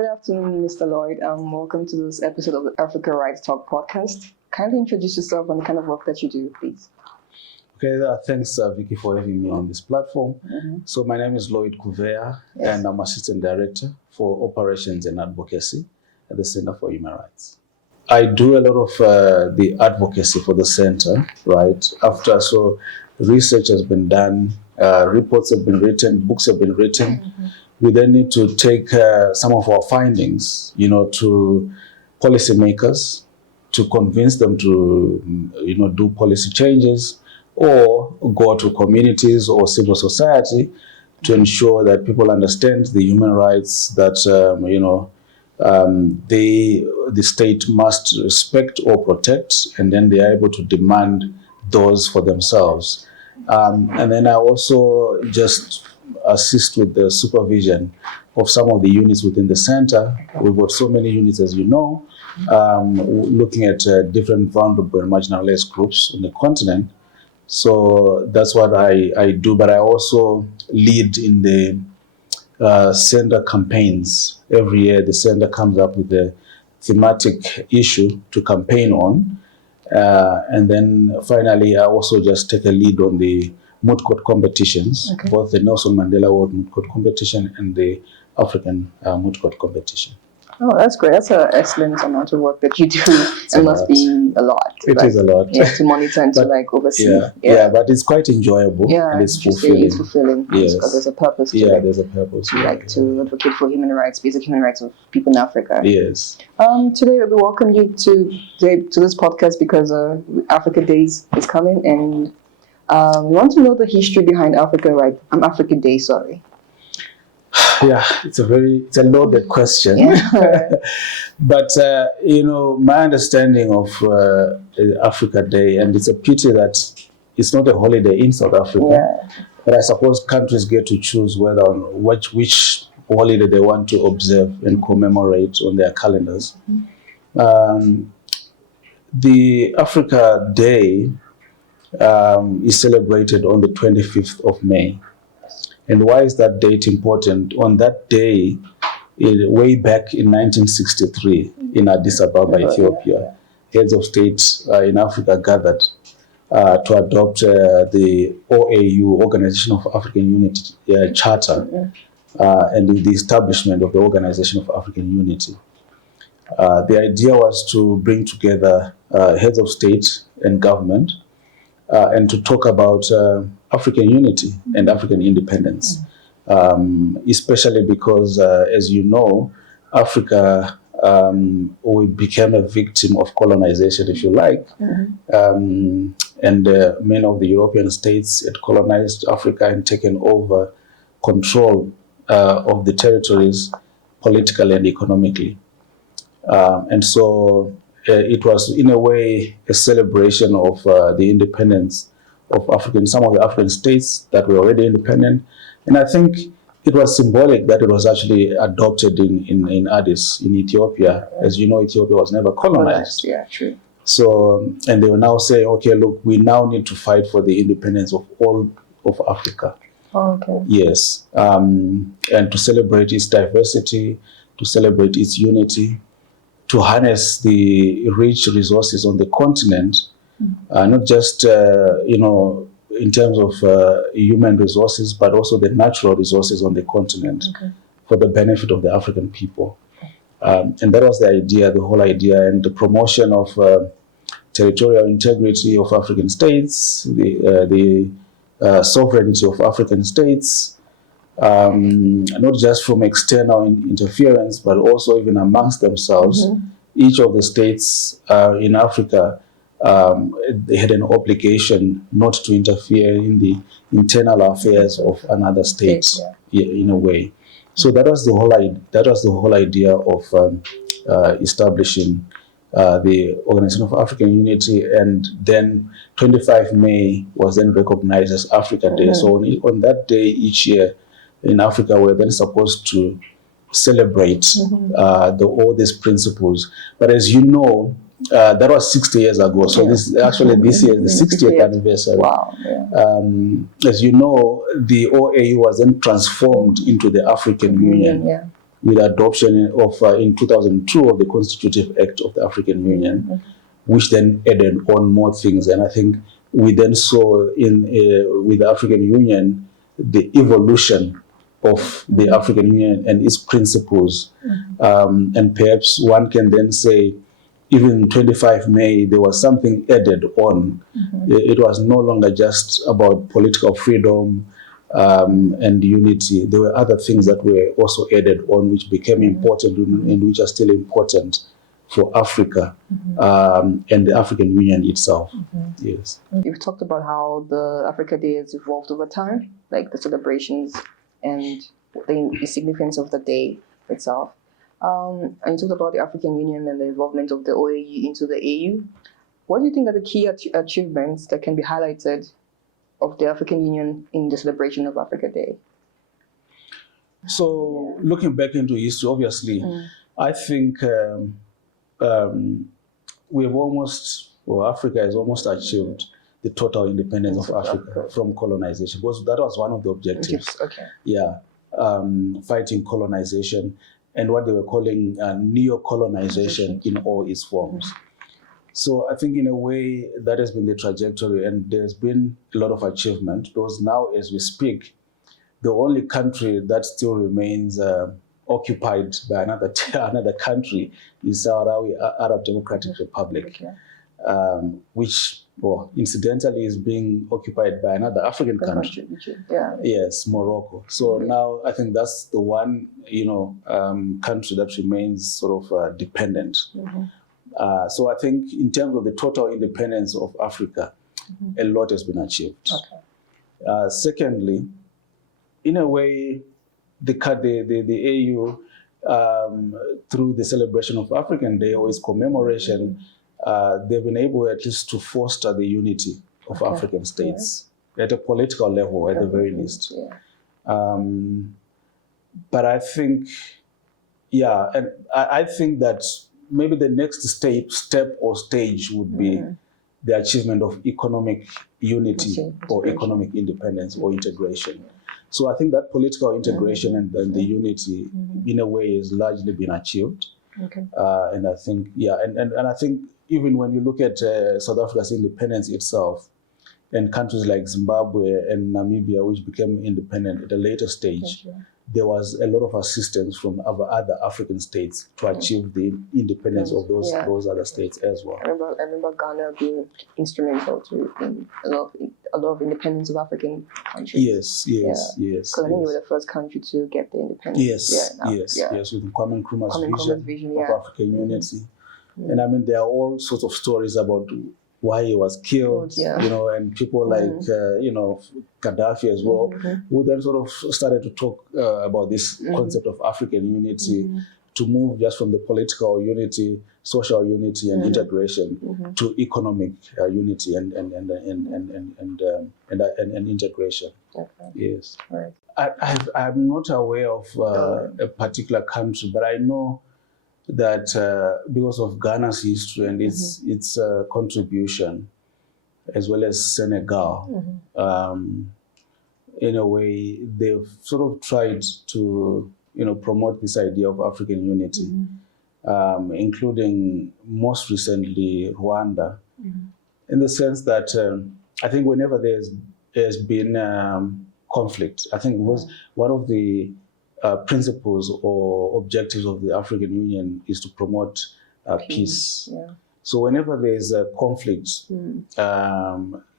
Good afternoon, Mr. Lloyd. Welcome to this episode of the Africa Rights Talk podcast. Kindly introduce yourself and the kind of work that you do, please. Okay, thanks, Vicky, for having me on this platform. So my name is Lloyd Kuveya, and I'm Assistant Director for Operations and Advocacy at the Center for Human Rights. I do a lot of the advocacy for the center, right? So research has been done, reports have been written, books have been written. We then need to take some of our findings, to policymakers to convince them to, do policy changes, or go to communities or civil society to ensure that people understand the human rights that, the state must respect or protect, and then they are able to demand those for themselves. And then I also just assist with the supervision of some of the units within the center. We've got so many units, as you know, looking at different vulnerable and marginalized groups on the continent. So that's what I do, but I also lead in the center campaigns. Every year the center comes up with a thematic issue to campaign on. And then finally, I also just take a lead on the moot court competitions, both the Nelson Mandela Award moot court competition and the African moot court competition. Oh, that's great. That's an excellent amount of work that you do. It must be a lot. It is a lot. Yeah, to monitor and to oversee. Yeah, but it's quite enjoyable. Yeah, and it's fulfilling. It's fulfilling. Yes. Because there's a purpose to it. Yeah, there's a purpose. You like to advocate for human rights, basic human rights of people in Africa. Yes. Today we welcome you to this podcast because Africa Days is coming, and we want to know the history behind Africa Day, sorry. Yeah, it's a loaded question. Yeah. But, my understanding of Africa Day, and it's a pity that it's not a holiday in South Africa, but I suppose countries get to choose which holiday they want to observe and commemorate on their calendars. The Africa Day is celebrated on the 25th of May. And why is that date important? On that day, way back in 1963, in Addis Ababa, Ethiopia, heads of state in Africa gathered to adopt the OAU, Organization of African Unity Charter, and the establishment of the Organization of African Unity. The idea was to bring together heads of state and government and to talk about African unity and African independence, especially because, as you know, Africa we became a victim of colonization, if you like, and many of the European states had colonized Africa and taken over control of the territories politically and economically. And so it was, in a way, a celebration of the independence of some of the African states that were already independent. And I think it was symbolic that it was actually adopted in Addis, in Ethiopia. As you know, Ethiopia was never colonized. Yeah, true. So, and they will now say, okay, look, we now need to fight for the independence of all of Africa. Oh, okay. Yes. And to celebrate its diversity, to celebrate its unity, to harness the rich resources on the continent, not just, in terms of human resources, but also the natural resources on the continent for the benefit of the African people. And that was the idea, the whole idea, and the promotion of territorial integrity of African states, the sovereignty of African states, not just from external interference, but also even amongst themselves. Each of the states in Africa, they had an obligation not to interfere in the internal affairs of another state, in a way. So that was the whole idea of establishing the Organization of African Unity, and then 25 May was then recognized as Africa Day. So on that day each year in Africa, we're then supposed to celebrate all these principles. But as you know, that was 60 years ago. So this year is the 60th anniversary. Wow. Yeah. As you know, the OAU was then transformed into the African Union. with adoption of in 2002 of the Constitutive Act of the African Union, which then added on more things. And I think we then saw with the African Union the evolution of the African Union and its principles. And perhaps one can then say, even 25 May, there was something added on. It was no longer just about political freedom and unity. There were other things that were also added on, which became important and which are still important for Africa and the African Union itself. Yes. You've talked about how the Africa Day has evolved over time, like the celebrations and the significance of the day itself. And you talked about the African Union and the involvement of the OAU into the AU. What do you think are the key achievements that can be highlighted of the African Union in the celebration of Africa Day? So, looking back into history, obviously, I think Africa has almost achieved the total independence of Africa from colonization, because that was one of the objectives. Fighting colonization and what they were calling neo-colonization in all its forms. So I think in a way that has been the trajectory, and there's been a lot of achievement, because now as we speak, the only country that still remains occupied by another country is Sahrawi Arab Democratic Republic, which, incidentally, is being occupied by another African country. Yes, Morocco. So now I think that's the one, country that remains sort of dependent. So I think in terms of the total independence of Africa, a lot has been achieved. Secondly, in a way, the AU, through the celebration of African Day or its commemoration, they've been able at least to foster the unity of African states at a political level, at the very least. But I think, and I think that maybe the next step or stage would be the achievement of economic unity or economic independence or integration. So I think that political integration and the unity, in a way, has largely been achieved. And I think, and I think even when you look at South Africa's independence itself, and countries like Zimbabwe and Namibia, which became independent at a later stage, there was a lot of assistance from other African states to achieve the independence of those other states as well. I remember Ghana being instrumental to a lot of independence of African countries. Yes. Because I think they were the first country to get the independence. Yes, with Kwame Nkrumah's vision of African unity. And I mean, there are all sorts of stories about why he was killed, and people like, Gaddafi as well, who then sort of started to talk about this concept of African unity, to move just from the political unity, social unity, and integration to economic unity and integration. Yes. I'm not aware of a particular country, but I know that because of Ghana's history and its contribution, as well as Senegal, in a way, they've sort of tried to, promote this idea of African unity, including most recently Rwanda, in the sense that I think whenever there's been conflict, I think it was one of the principles or objectives of the African Union is to promote peace. So whenever there's a conflict,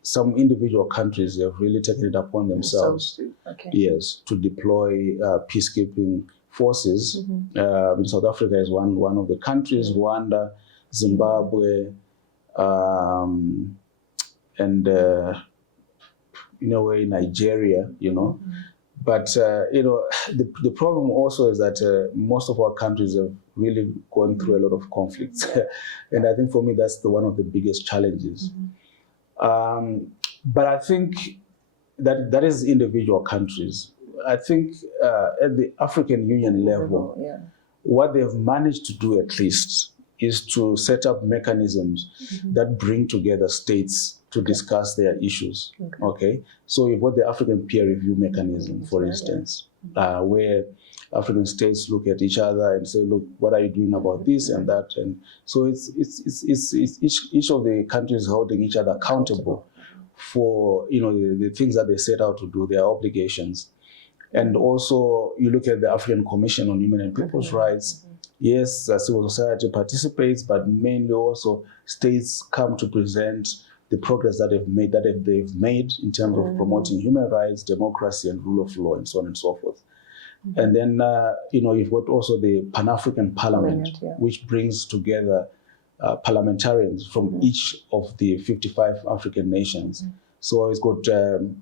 some individual countries have really taken it upon themselves, to deploy peacekeeping forces. South Africa is one of the countries, Rwanda, Zimbabwe, and in a way Nigeria, But, the problem also is that most of our countries have really gone through a lot of conflicts. And I think for me, that's one of the biggest challenges. But I think that is individual countries. I think at the African Union level, what they've managed to do at least is to set up mechanisms that bring together states to discuss their issues. So you've got the African peer review mechanism, for instance, where African states look at each other and say, look, what are you doing about this and that? And so it's each of the countries holding each other accountable for, you know, the things that they set out to do, their obligations. And also, you look at the African Commission on Human and People's Rights. Yes, civil society participates, but mainly also states come to present the progress that they've made in terms of promoting human rights, democracy, and rule of law, and so on and so forth. And then, you know, you've got also the Pan-African Parliament, which brings together parliamentarians from each of the 55 African nations. So it's got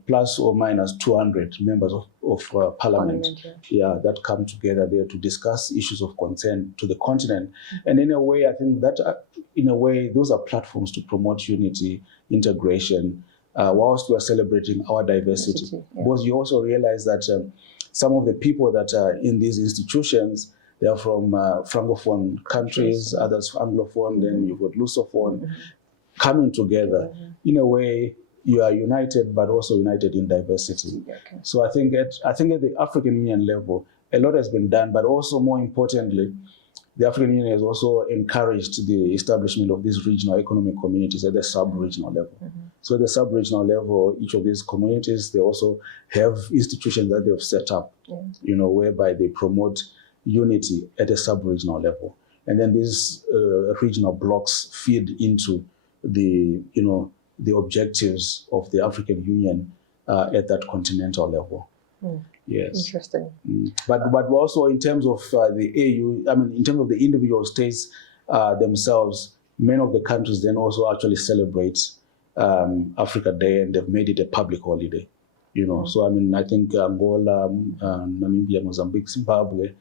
plus or minus 200 members of parliament, that come together there to discuss issues of concern to the continent. And in a way, I think that, in a way, those are platforms to promote unity, integration, whilst we are celebrating our diversity. Because you also realize that some of the people that are in these institutions, they are from Francophone countries, others Anglophone, then you've got Lusophone, coming together. In a way, you are united, but also united in diversity. So I think at the African Union level, a lot has been done, but also more importantly, the African Union has also encouraged the establishment of these regional economic communities at the sub-regional level. So at the sub-regional level, each of these communities, they also have institutions that they've set up, you know, whereby they promote unity at a sub-regional level. And then these regional blocks feed into the, you know, the objectives of the African Union at that continental level. Yes. Interesting. But also in terms of the AU, I mean, in terms of the individual states themselves, many of the countries then also actually celebrate Africa Day, and they've made it a public holiday. You know, so I mean, I think Angola, Namibia, Mozambique, Zimbabwe,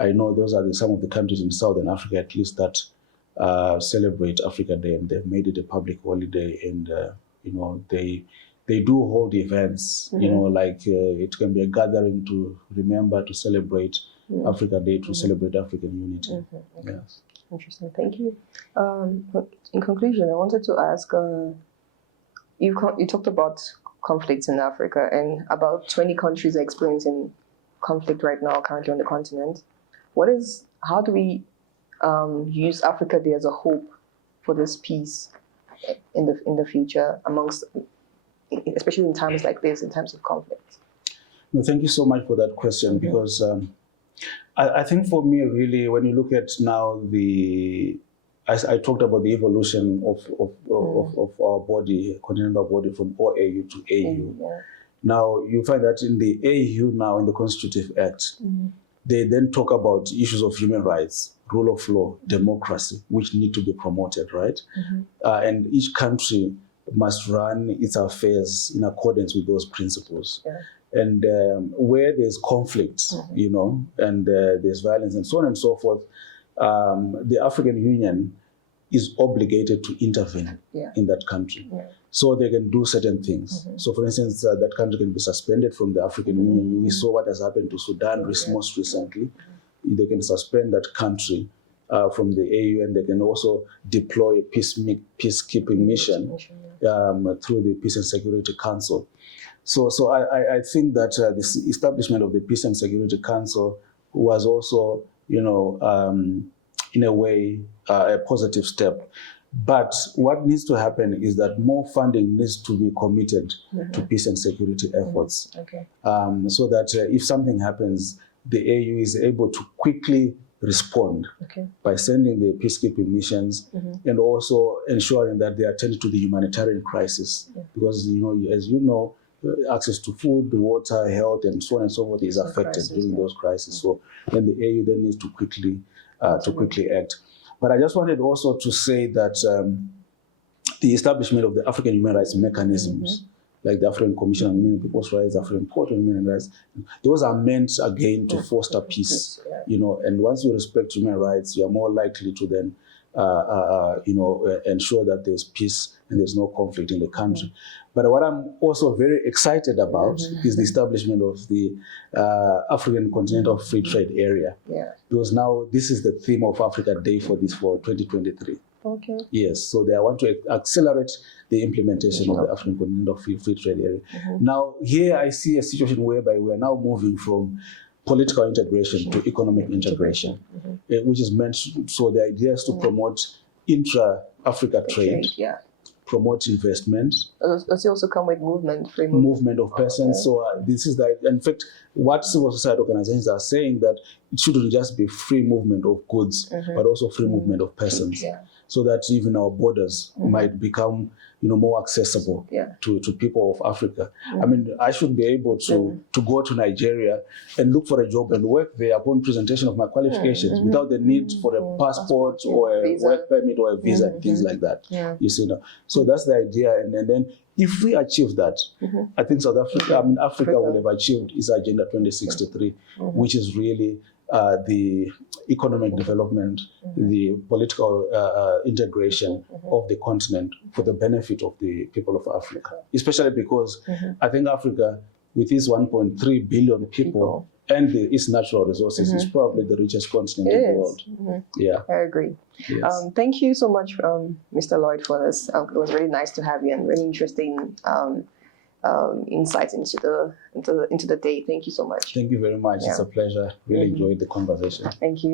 I know those are some of the countries in Southern Africa, at least, that celebrate Africa Day, and they've made it a public holiday. And you know, they do hold events. You know, like it can be a gathering to remember, to celebrate Africa Day, to celebrate African unity. Yes. Interesting. Thank you. In conclusion, I wanted to ask: you talked about conflicts in Africa, and about 20 countries are experiencing conflict right now, currently on the continent. How do we use Africa Day as a hope for this peace in the future, amongst, especially in times like this, in times of conflict? No, thank you so much for that question, because I think for me, really, when you look at now as I talked about the evolution of our body, continental body, from OAU to AU. Now you find that in the AU now, in the Constitutive Act, they then talk about issues of human rights, rule of law, democracy, which need to be promoted, right? And each country must run its affairs in accordance with those principles. And where there's conflict, you know, and there's violence and so on and so forth, the African Union is obligated to intervene in that country. So they can do certain things. So for instance, that country can be suspended from the African Union. We saw what has happened to Sudan most recently. They can suspend that country from the AU, and they can also deploy a peacekeeping mission through the Peace and Security Council. So I think that this establishment of the Peace and Security Council was also, you know, in a way, a positive step. But what needs to happen is that more funding needs to be committed to peace and security efforts. So that if something happens, the AU is able to quickly respond by sending the peacekeeping missions and also ensuring that they attend to the humanitarian crisis. Because, you know, as you know, access to food, water, health, and so on and so forth is affected during those crises. So then the AU then needs to quickly act. But I just wanted also to say that the establishment of the African human rights mechanisms, like the African Commission on Human and People's Rights, African Court on Human Rights, those are meant again to foster peace. You know, and once you respect human rights, you are more likely to then, you know, ensure that there's peace and there's no conflict in the country. But what I'm also very excited about is the establishment of the African Continental Free Trade Area. Because now this is the theme of Africa Day for 2023. Yes, so they want to accelerate the implementation of the African Continental Free Trade Area. Now, here I see a situation whereby we are now moving from political integration to economic integration, which is meant, so the idea is to promote intra-Africa trade, promote investment. Does it also come with movement, free movement of persons? So this is the, in fact, what civil society organizations are saying, that it shouldn't just be free movement of goods, but also free movement of persons, so that even our borders might become, more accessible to people of Africa. I mean, I should be able to go to Nigeria and look for a job and work there upon presentation of my qualifications without the need for a passport or a work permit or a visa, things like that. You see, so that's the idea. And then if we achieve that, I think South Africa, Africa will have achieved its Agenda 2063, which is really the economic development, the political integration of the continent for the benefit of the people of Africa. Especially because I think Africa, with its 1.3 billion people and its natural resources, is probably the richest continent in the world. Yeah, I agree. Yes. Thank you so much, Mr. Lloyd, for this. It was really nice to have you and really interesting insights into the day. Thank you so much. Thank you very much. It's a pleasure. Really enjoyed the conversation. Thank you.